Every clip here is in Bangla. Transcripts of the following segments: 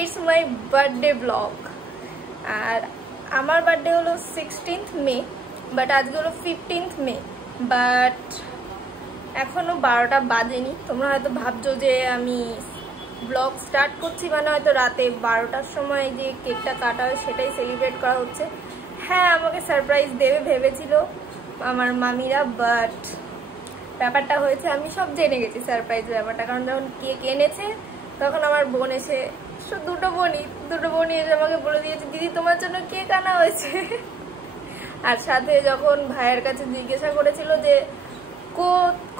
It's my birthday blog. আর আমার বার্থডে হলো 16th মে, বাট আজকে হলো 15th মে, বাট এখনও 12টা বাজেনি। তোমরা হয়তো ভাবছো যে আমি ব্লগ স্টার্ট করছি মানে হয়তো রাতে 12টার সময় যে কেকটা কাটা হয় সেটাই সেলিব্রেট করা হচ্ছে। হ্যাঁ, আমাকে সারপ্রাইজ দেবে ভেবেছিল আমার মামিরা, বাট ব্যাপারটা হয়েছে আমি সব জেনে গেছি সারপ্রাইজ ব্যাপারটা। কারণ যখন কেক এনেছে তখন আমার বোন এসে, দুটো বোনই এসে আমাকে বলে দিয়েছে দিদি তোমার জন্য কেক আনা হয়েছে। আর সাথে যখন ভাইয়ের কাছে জিজ্ঞাসা করেছিল যে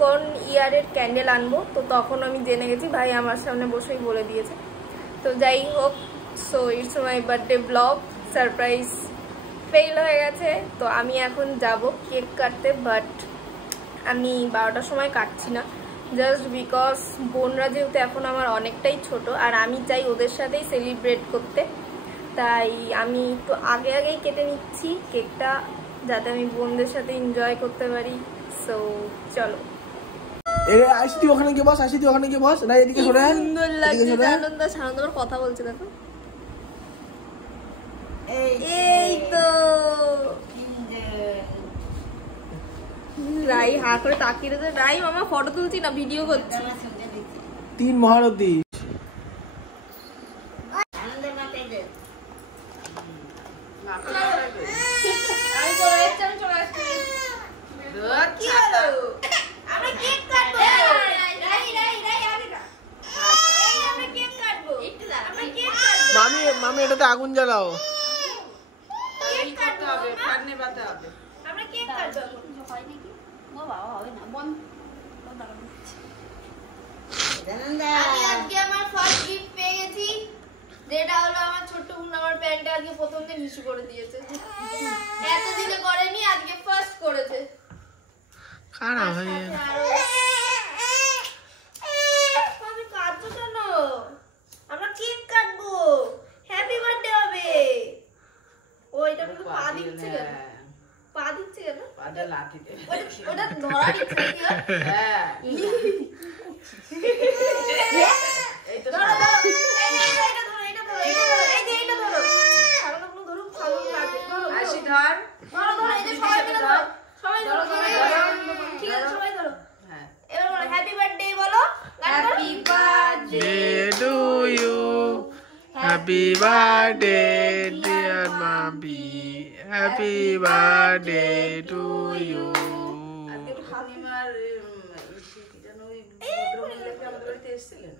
কোন ইয়ারের ক্যান্ডেল আনবো, তো তখন আমি জেনে গেছি, ভাই আমার সামনে বসেই বলে দিয়েছে। তো যাই হোক, so it's my birthday blog. Surprise fail হয়ে গেছে, তো আমি এখন যাব কেক কাটতে, বাট আমি 12টার সময় কাটছি না, জাস্ট বিকজ বোনরা যেহেতু এখন আমার অনেকটাই ছোট আর আমি চাই ওদের সাথেই সেলিব্রেট করতে, তাই আমি একটু আগেই কেটে নিচ্ছি কেকটা যাতে আমি বোনদের সাথে এনজয় করতে পারি। সো চলো। আইসি ওখানে গিয়ে বস, না এদিকে সরে। সুন্দর লাগছে সানন্দার কথা বলছে দেখো। এই তো রাই হা করে তাকিয়ে রয়েছে। রাই মামা ফটো তুলছি না, ভিডিও করছি। 3 মহারতী। মামি এটাতে আগুন জ্বালাও। যেটা হলো আমার ছোট্ট বোন আমার প্যান্টটা আজকে প্রথম দিন ইস্যু করে দিয়েছে। এতদিনে করেনি, আজকে ফার্স্ট করেছে। খারাপ ভাই, আমি কাটছো কেন? আমরা কেক কাটবো, হ্যাপি বার্থডে হবে। ও এটা কিন্তু পা দিচ্ছে কেন? পাটা লাঠি দে। ওটা ধরা দিচ্ছে কি? হ্যাঁ এই তো ধরো এটা ধরো এই যে এটা ধরো সারা কোনো ধরো ভালো লাগে। ধরো আসি ধর এই যে সবাই ধরো ঠিক আছে সবাই ধরো। হ্যাঁ এবার বলো হ্যাপি বার্থডে বলো। Happy birthday to you, happy birthday dear mami, happy birthday to you. আজকে হালিমার যেন ওই ভদ্রমহিলাকে আমাদের বাড়িতে এসেছিলেন,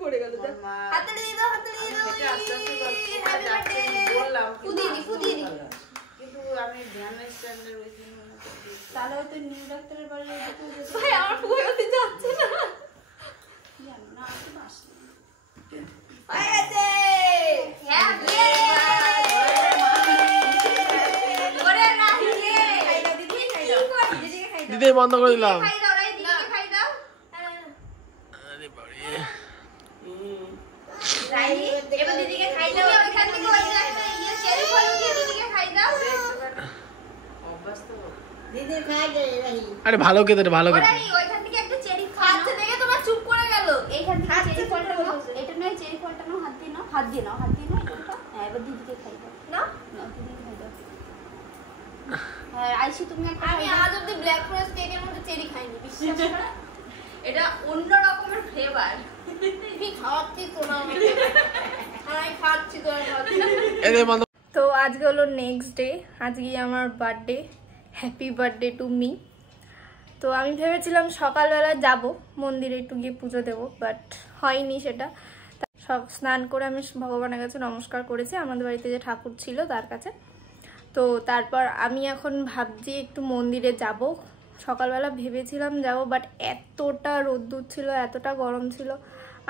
পড়ে গেল। হাতে দিয়ে দাও হ্যাপি বার্থডে বললাম ফুদিয়ে দি কিন্তু আমি ধ্যান স্ট্যান্ডের ওই দিন তাহলে হয়তো নিউ ডাক্তারের বাড়ি ভাই আমার ফুয়ে হতে যাচ্ছে না জানি না আমি বাস হয়ে গেছে। হ্যাপি ওরে না দিদি খাইলো দিদিকে খাই দাও দিদি বন্ধ করে দিলাম। খাই দাও রাই দিদিকে খাই দাও। আরে বাড়ি রাই এবার দিদিকে খাই দাও। ওইখান থেকে ওই ইয়ে চেরি ফল দিয়ে দিদিকে খাই দাও। অভ্যাস তো দিদি খাই দে রাই। আরে ভালো খেতে ওরাই ওইখান থেকে একটা চেরি খাচ্ছে দেখে তোমার চুপ করে গেল। এইখান থেকে চেরি ফলটা নাও, এটা নয় চেরি ফলটা নাও, হাত দিয়ে নাও এটা। হ্যাঁ এবার দিদিকে খাই দাও। না দিদিকে খাই দাও। হ্যাঁ আইসি তুমি একটা আমি আজ অবধি ব্ল্যাক ফরেস্ট কেকের মধ্যে চেরি খাইনি, বিশ্বাস করো। এটা অন্য রকমের ফ্লেভার। তুমি খাওয়াচ্ছি তো না আমাকে। আমি খাচ্ছি তো আর তো আজকে হলো নেক্সট ডে, আজকে আমার birthday. Happy birthday to me. তো আমি ভেবেছিলাম সকালবেলা যাব মন্দিরে একটু গিয়ে পুজো দেবো, বাট হয়নি সেটা। সব স্নান করে আমি ভগবানের কাছে নমস্কার করেছি, আমাদের বাড়িতে যে ঠাকুর ছিল তার কাছে। তো তারপর আমি এখন ভাবছি একটু মন্দিরে যাব। সকালবেলা ভেবেছিলাম যাব, বাট এতটা রোদ্দুর ছিল, এতটা গরম ছিল,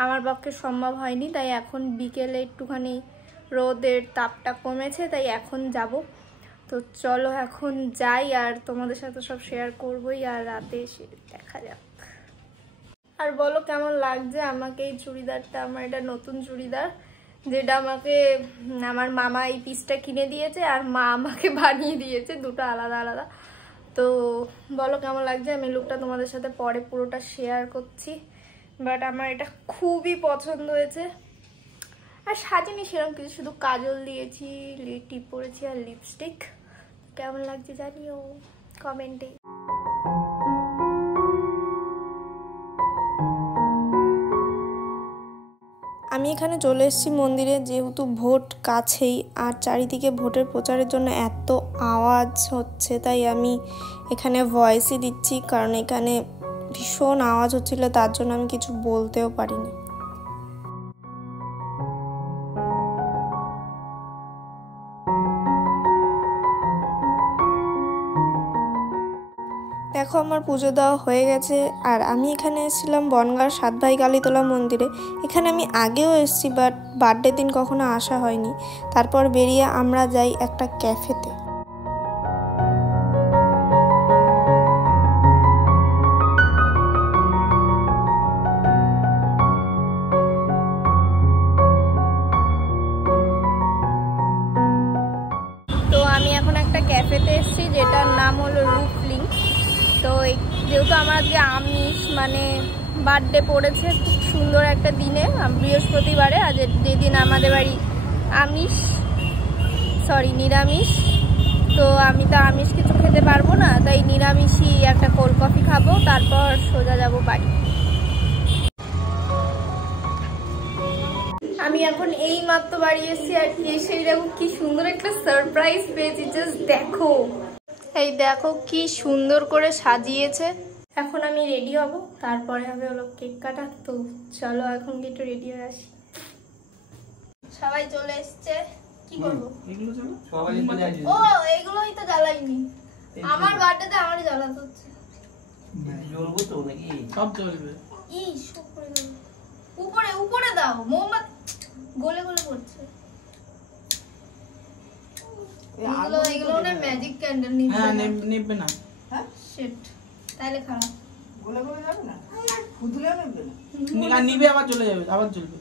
আমার পক্ষে সম্ভব হয়নি। তাই এখন বিকেলে একটুখানি রোদের তাপটা কমেছে, তাই এখন যাব। তো চলো এখন যাই, আর তোমাদের সাথে সব শেয়ার করবোই, আর রাতে এসে দেখা যাক। আর বলো কেমন লাগছে আমাকে এই চুড়িদারটা। আমার এটা নতুন চুড়িদার, যেটা আমাকে আমার মামা এই পিসটা কিনে দিয়েছে আর মা আমাকে বানিয়ে দিয়েছে, দুটো আলাদা আলাদা। তো বলো কেমন লাগছে। আমি লুকটা তোমাদের সাথে পরে পুরোটা শেয়ার করছি, বাট আমার এটা খুবই পছন্দ হয়েছে। আর সাজিনি সেরকম কিছু, শুধু কাজল দিয়েছি, টিপ পরেছি আর লিপস্টিক। কেমন লাগছে জানিও কমেন্টে। আমি এখানে চলে এসেছি মন্দিরে, যেহেতু ভোট কাছেই আর চারিদিকে ভোটের প্রচারের জন্য এত আওয়াজ হচ্ছে, তাই আমি এখানে ভয়েসই দিচ্ছি, কারণ এখানে ভীষণ আওয়াজ হচ্ছিল, তার জন্য আমি কিছু বলতেও পারিনি। দেখো আমার পুজো দেওয়া হয়ে গেছে, আর আমি এখানে এসেছিলাম বনগাঁর সাতভাই কালীতলা মন্দিরে। এখানে আমি আগেও এসেছি, বাট বার্থডে দিন কখনো আসা হয়নি। তারপর বেরিয়ে আমরা যাই একটা ক্যাফেতে। তো আমি এখন একটা ক্যাফেতে এসেছি, যেটার নাম হলো রূপলিং। তো যেহেতু আমার আজকে আমিষ, মানে বার্থডে পড়েছে খুব সুন্দর একটা দিনে, বৃহস্পতিবারে, আজ যেদিন আমাদের বাড়ি নিরামিষ। তো আমি তো আমিষ কিছু খেতে পারবো না, তাই নিরামিষই একটা কোল্ড কফি খাবো, তারপর সোজা যাব বাড়ি। আমি এখন এই মাত্র বাড়ি এসেছি, আর এসেই দেখো কি সুন্দর একটা সারপ্রাইজ পেয়েছি। জাস্ট দেখো, এই দেখো কি সুন্দর করে সাজিয়েছে। এখন আমি রেডি হব, তারপরে হবে হলো কেক কাটা। তো চলো এখন একটু রেডি হয়ে আসি। সবাই চলে এসছে, কি করবো? ও এগুলোই তো জ্বালাইনি, আমার বার্থডেতে আমারই জ্বালাতে হচ্ছে। জ্বলবো তো নাকি? সব জ্বলবে। উপরে উপরে দাও, মোমবাতি গলে গলে পড়ছে। এগুলো না ম্যাজিক ক্যান্ডেল নিবে। হ্যাঁ নেবে না। হ্যাঁ শিট, তাইলে খারাপ। গলে গলে যাবে না, ফুদলেও নেবে না। নিবে আবার চলে যাবে, আবার জ্বলবে।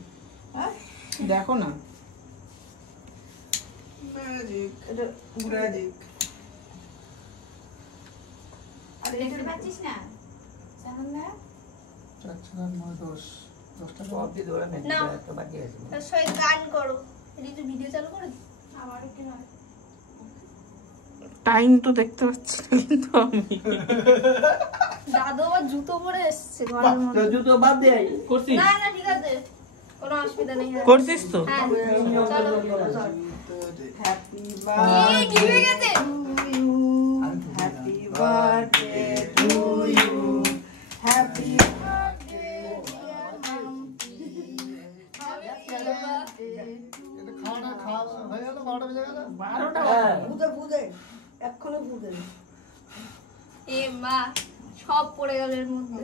হ্যাঁ দেখো না, ম্যাজিক, এটা ম্যাজিক। আর দেখতে পাচ্ছিস না জানান না? 4 4 9 10 10টা সব দিয়ে ধরে নেই, একটা বাকি আছে। তার সঙ্গে গান করো, রিজু ভিডিও চালু করে দে। আমার কি হয়? টাইম তো দেখতে পাচ্ছি না কিন্তু আমি। দাদু আবার জুতো পরে এসেছে ঘরের মধ্যে। জুতো বাদ দে, করছিস? না না ঠিক আছে, কোনো অসুবিধা নেই। করছিস তো? হ্যাঁ চলো। হ্যাপি এই নিভে গেছে। বার্থডে টু ইউ, হ্যাপি এ মা, সব পড়ে গেল এর মধ্যে,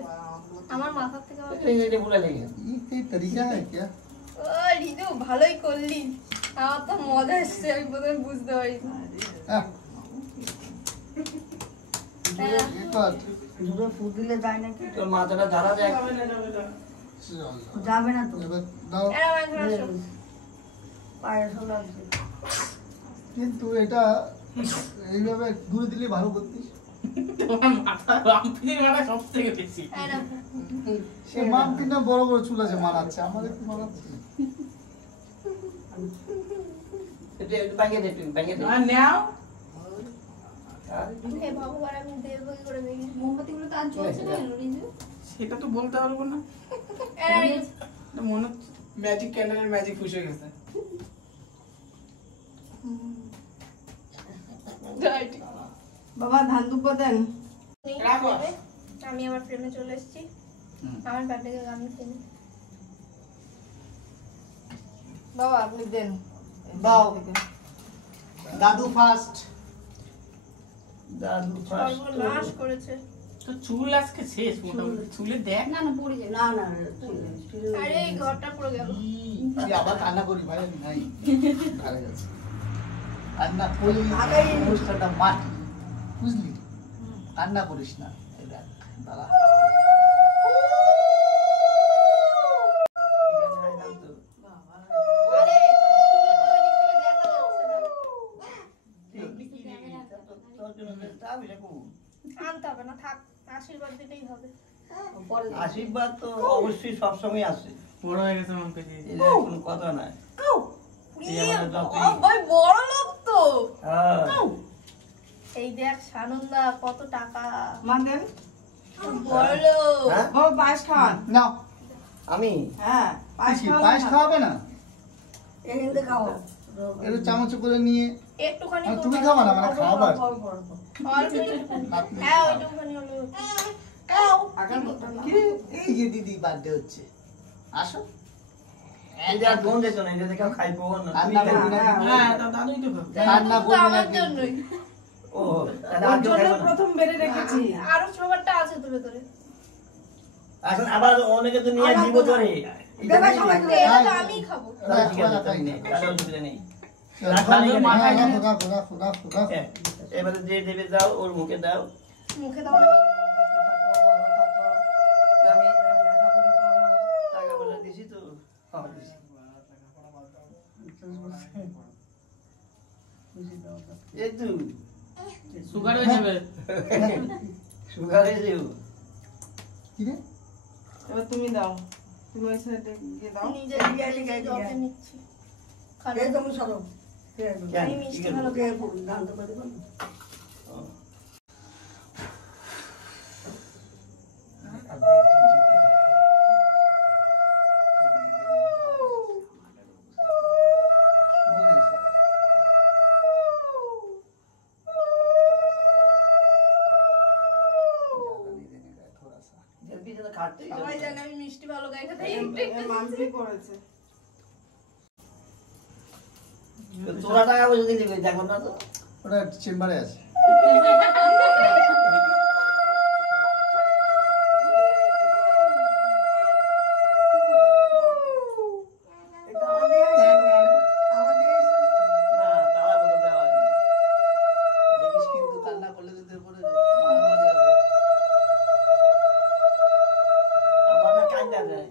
আমার মাথা থেকে। ও রিজু ভালোই করলি, আমার তো মজা এসছে, আমি প্রথমে বুঝতে পারিনি। দুটো ফুল দিলে যায় নাকি? তোর মাথাটা ধরা যায়। যাবে না তো, এরম এখন আসো। পায়ে শোনা আছে। কিন্তু এটা এইভাবে দূরে দিলে ভালো করতিস। তোমার মাথা, রামপিনের মাথা সব থেকে বেশি। এরম। সে মাম্পি না বড় বড় চুল আছে, মানাচ্ছে, আমাদের কি মানাচ্ছে? এটা একটু ভাঙিয়ে দে, তুই ভাঙিয়ে দে। আর নাও। হে ভগবান, আমি দেবো কি করে দেখি। মোমবাতিগুলো তো আর জ্বলছে না রিজু? সেটা তো বলতে পারবো না। এটা মনে হচ্ছে ম্যাজিক ক্যান্ডেলের ম্যাজিক ফুসে গেছে। বাবা ধান দুব্বা দেন। রাখো। আমি আমার ফ্রেমে চলে এসেছি, আমার বার্থডে আমি ফ্রেমে। বাবা আপনি দেন, দাও। দাদু ফার্স্ট। দাদু সর্বনাশ করেছে। তো চুল আজকে শেষ মোটামুটি, চুলে দেখ। না না পড়ে যাবে। না না আরে এই ঘরটা পুরো গেল। আবার কান্না করি ভাই, আমি নাই ভালো গেছে। কান্না করি, অনুষ্ঠানটা মাটি, বুঝলি? কান্না করিস না। এই দেখ দাদা, আরে তুমি তো ওই দিক থেকে দেখা যাচ্ছে না। আনতে হবে না, থাক, আশীর্বাদ দিতেই হবে। আশীর্বাদ তো অবশ্যই সবসময় আসে, বড় হয়ে গেছে মামকে দিয়ে। এটা কোনো কথা নয়। ভাই বড় লোক তো। হ্যাঁ। এই দেখ সানন্দা কত টাকা, মানদেন বড় লোক। হ্যাঁ? ও পায়েস খান। নাও আমি হ্যাঁ পায়েস কি, খাওয়াবো পায়েস না? খাওয়াবে না? এখানে খাও। একটু চামচ করে নিয়ে একটুখানি আর তো তুমি খাবা না মানে খাবার অল্প একটু। হ্যাঁ ওইটুকুখানি হলে হতো। খাও। আগার মতো না। কি এই যে দিদি বার্থডে হচ্ছে আসো এটা কোন দেশ না এটা দেখো খাইবো না রান্না করবি না হ্যাঁ দাদুই তো খাবে। রান্না শুধু করবি না আমার কিন্তু। জন্যই। ও তাহলে ওর আর কেউ জন্য খাইবো না প্রথম বেড়ে রেখেছি। আরো সবারটা আছে তো ভেতরে। এখন আবার অনেকে তো নিয়ে দিব ধরে এটা দেবা নেই। সবাই তো এটা তো আমিই খাবো। তাহলে ঠিক আছে তাই নেই তাহলে অসুবিধা নেই রাখো, রাখো, রাখো, রাখো, রাখো। হ্যাঁ, এবারে যে দেবে দাও ওর মুখে দাও মুখে দাও না। আমি টাকা পয়সা দিছি তো হ্যাঁ, দিছি। এই তো সুগার হয়ে যাবে। সুগার হয়েছে কি রে? এবার তুমি দাও। তুমি ওই সাইডে গিয়ে দাও। নিজে নিজে যত্ন নিচ্ছি। খাবে। কেন আমি মিষ্টি ভালো খাই না। খাটতে সবাই জানে আমি মিষ্টি ভালো খাই না, তাই এ মাম্পি করেছে। তোরা টাকা পয়সা দিলি দেখো না তো ওটা চেম্বারে আছে। এটা আমাদের আছে। আমাদের আছে। না তারা বলে দেওয়া হয়নি দেখিস কিন্তু কান্না করলে তোদের উপরে মারামারি হবে। আবার না কান্দা যায়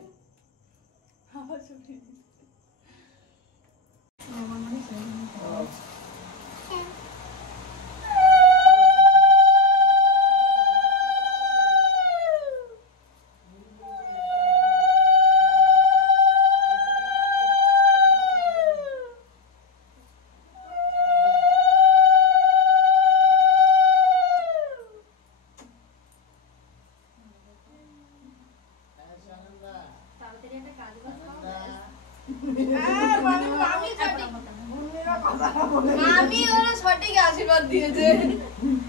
তাড়াতাড়ি একটা কাজ বাজ করো। হ্যাঁ, মামি সঠিক। বুড়িরা কথা না বলে। মামি ওরা সঠিক আশীর্বাদ দিয়েছে।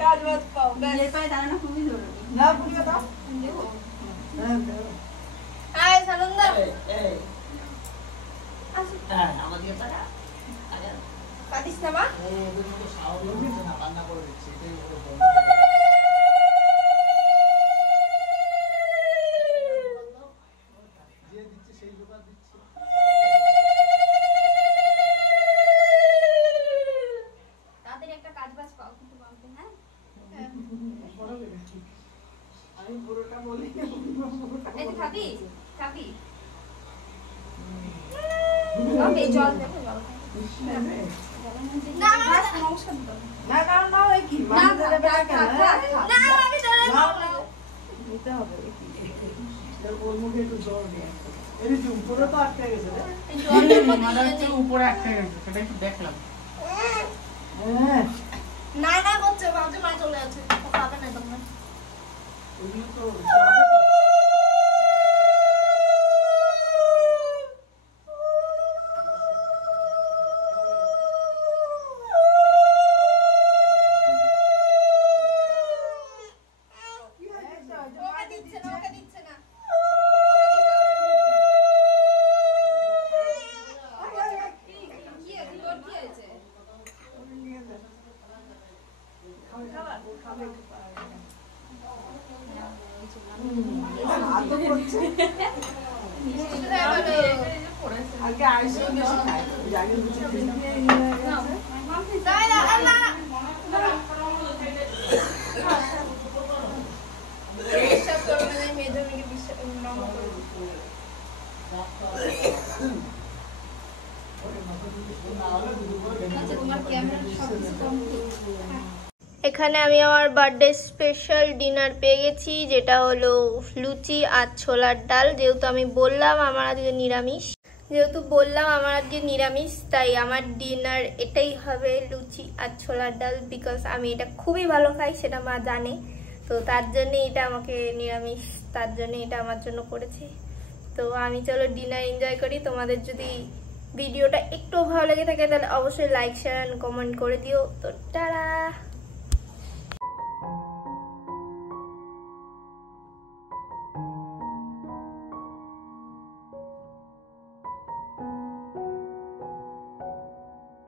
কাজ বাজ পাও ব্যাস। নিজের পায়ে দাঁড়ানো খুবই জরুরি। না বুড়িরা দাও। হ্যাঁ দাও। হাই সানন্দা। এই হ্যাঁ আমাদের টাকা কাঁদিস না মা। ওদের মতো স্বাভাবিক হচ্ছে না, কান্না করে দিচ্ছে, এটাই ওদের বন্ধ। যে দিচ্ছে সেই দোকান দিচ্ছে। তাড়াতাড়ি একটা কাজ বাজ পাও কিন্তু বলতে, হ্যাঁ? আমি পুরোটা বলি। এই যে খাবি? খাবি? খাবি? জল দেবো, জল খাবি? না, বাস, নমস্কার দিতে হবে। না কারণ না হয় কি না, মাঝে দেবে না কেন? না, আমি দাঁড়াই না, না। নিতে হবে কি? ওর মুখে একটু জল দিয়ে। এই যে উপরে তো আটকে গেছে রে। এই জলটা মানে হচ্ছে উপরে আটকে গেছে, সেটা একটু দেখলাম। হ্যাঁ না না করছে, ভাবছে মা চলে যাচ্ছে। ও খাবে না তোমরা। ওগুলো তো ওকে দিচ্ছে না, ওকে দিচ্ছে না। কি হয়েছে? তোর কি হয়েছে? আদর করছে। হ্যাঁ, বলো। আগে আইসক্রিম বেশি খায়। ওই আগে বুঝে দিলে ইয়ে হয়ে গেছে। দাঁড়া, দাঁড়া, দাঁড়া। বিশ্বাস করবে না, এই মেয়েদেরকে বিশ্বাস নাও করবে। আচ্ছা, তোমার ক্যামেরা সব কিছু কমপ্লিট। এখানে আমি আমার বার্থডে স্পেশাল ডিনার পেয়ে গেছি, যেটা হলো লুচি আর ছোলার ডাল। যেহেতু আমি বললাম আমার আজকে নিরামিষ, যেহেতু বললাম আমার আজকে নিরামিষ, তাই আমার ডিনার এটাই হবে, লুচি আর ছোলার ডাল। বিকজ আমি এটা খুবই ভালো খাই, সেটা মা জানে, তো তার জন্য এটা আমাকে নিরামিষ, তার জন্য এটা আমার জন্য করেছে। তো আমি চলো ডিনার এনজয় করি। তোমাদের যদি ভিডিওটা একটু ভালো লেগে থাকে তাহলে অবশ্যই লাইক শেয়ার এন্ড কমেন্ট করে দিও। তো টাটা।